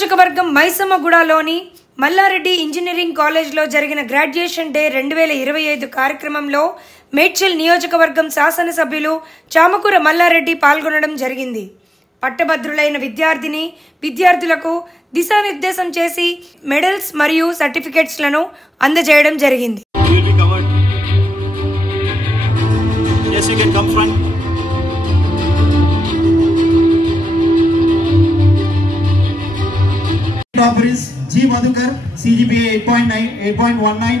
నియోజకవర్గం మైసమ్మగూడలోని మల్లారెడ్డి ఇంజనీరింగ్ కాలేజ్లో జరిగిన గ్రాడ్యుయేషన్ డే 2025 కార్యక్రమంలో మేడ్చల్ నియోజకవర్గం శాసనసభ్యులు చామకూర మల్లారెడ్డి పాల్గొనడం జరిగింది. పట్టభద్రులైన విద్యార్థులకు దిశానిర్దేశం చేసి మెడల్స్ మరియు సర్టిఫికెట్స్లను అందజేయడం జరిగింది. Topper is G. Madhukar, CGPA 8.19,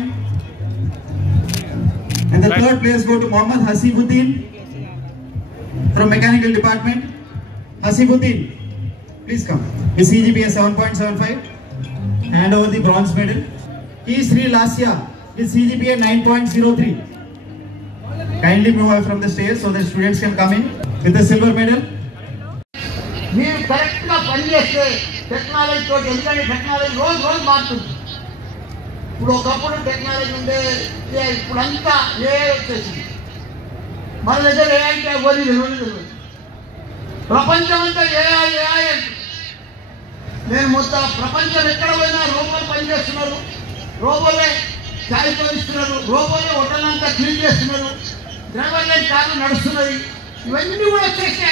and the third place go to Mohammad Hasibuddin from Mechanical Department. Hasibuddin, please come. His CGPA 7.75, hand over the bronze medal. He is Sri Lasya, his CGPA 9.03. Kindly move away from the stage so the students can come in with the silver medal. మీరు కరెక్ట్గా పనిచేస్తే టెక్నాలజీతో ఎందుకంటే technology రోజు మారుతుంది. ఇప్పుడు ఒకప్పుడు technology ఉండే ఇప్పుడంతా ఏఐ వచ్చేసింది. మన దగ్గర ఏఐ అంటే తెలియదు. ప్రపంచం అంతా ఏఐ అంటే నేను మొత్తం ప్రపంచం ఎక్కడ పోయినా రోబోలు పనిచేస్తున్నారు, రోబోలే చాయ్ పండిస్తున్నారు, రోబోలే హోటల్ క్లీన్ చేస్తున్నారు, డ్రైవర్ లైన్ కార్లు నడుస్తున్నది. ఇవన్నీ కూడా వచ్చేసి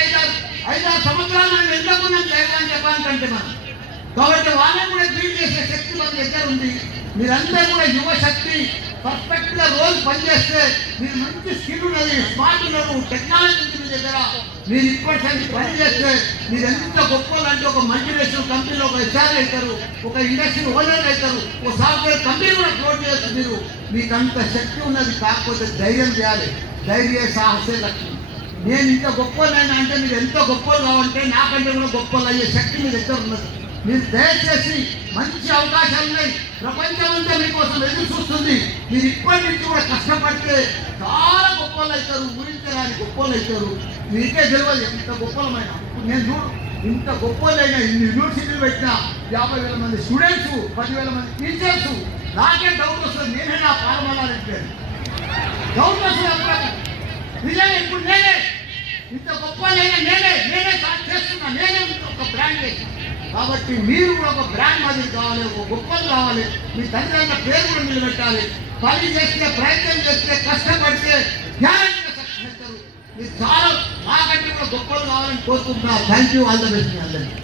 5-6 సంవత్సరాలు మనం ఎంతకున్నాం చేయాలని చెప్పాలంటే మనం కాబట్టి వాళ్ళని కూడా క్లీన్ చేసే శక్తి మన దగ్గర ఉంది. మీరందరూ కూడా యువశక్తి పర్ఫెక్ట్గా రోజు పనిచేస్తే మీరు మంచి స్కిల్ ఉన్నది, స్మార్ట్ ఉన్నారు, టెక్నాలజీ ఉంది మీ దగ్గర. మీరు ఇప్పటికీ పని చేస్తే మీరు ఎంత గొప్పలంటే ఒక మల్టీనేషనల్ కంపెనీలో ఒక హెచ్ఆర్ అవుతారు, ఒక ఇండస్ట్రీ ఓనర్ అవుతారు, ఒక సాఫ్ట్వేర్ కంపెనీ కూడా క్లోజ్ చేయొచ్చు. మీకు అంత శక్తి ఉన్నది. కాకపోతే ధైర్యం చేయాలి. ధైర్య సాహసే లక్ష్యం. నేను ఇంత గొప్పలైనా అంటే మీరు ఎంత గొప్పలు కావాలంటే నాకంటే కూడా గొప్పలు అయ్యే శక్తి మీ దగ్గర ఉన్నది. మీరు దయచేసి మంచి అవకాశాలు ఉన్నాయి. ప్రపంచం అంతా మీకోసం ఎదురు చూస్తుంది. మీరు ఇప్పటి నుంచి కూడా కష్టపడితే చాలా గొప్పలు అవుతారు, ఊహించడానికి గొప్పలు అవుతారు. మీకే తెలియదు ఎంత గొప్పలమైన. ఇప్పుడు నేను చూడు ఇంత గొప్పలైనా ఇన్ని యూనివర్సిటీలు పెట్టినా 50,000 మంది స్టూడెంట్స్, 10,000 మంది టీచర్స్. నాకే డౌట్ వస్తుంది, నేనే నా పాల్గొనాలంటే డౌట్ వస్తుంది. నిజంగా ఇప్పుడు నేనే ఇంత గొప్పలైనా నేనే స్టార్ట్ చేస్తున్నా, నేనే ఒక బ్రాండ్ చేసిన. కాబట్టి మీరు కూడా ఒక బ్రాండ్ మాదిరి కావాలి, ఒక గొప్పలు కావాలి. మీ తండ్రి పేరు కూడా నిలబెట్టాలి. పని చేస్తే, ప్రయత్నం చేస్తే, కష్టపడితే గ్యారెంటీగా సక్సెస్ అవుతారు. మీరు చాలా నాకంటే కూడా గొప్పలు కావాలని కోరుకుంటున్నారు. Thank you. All the best మీ అందరికీ.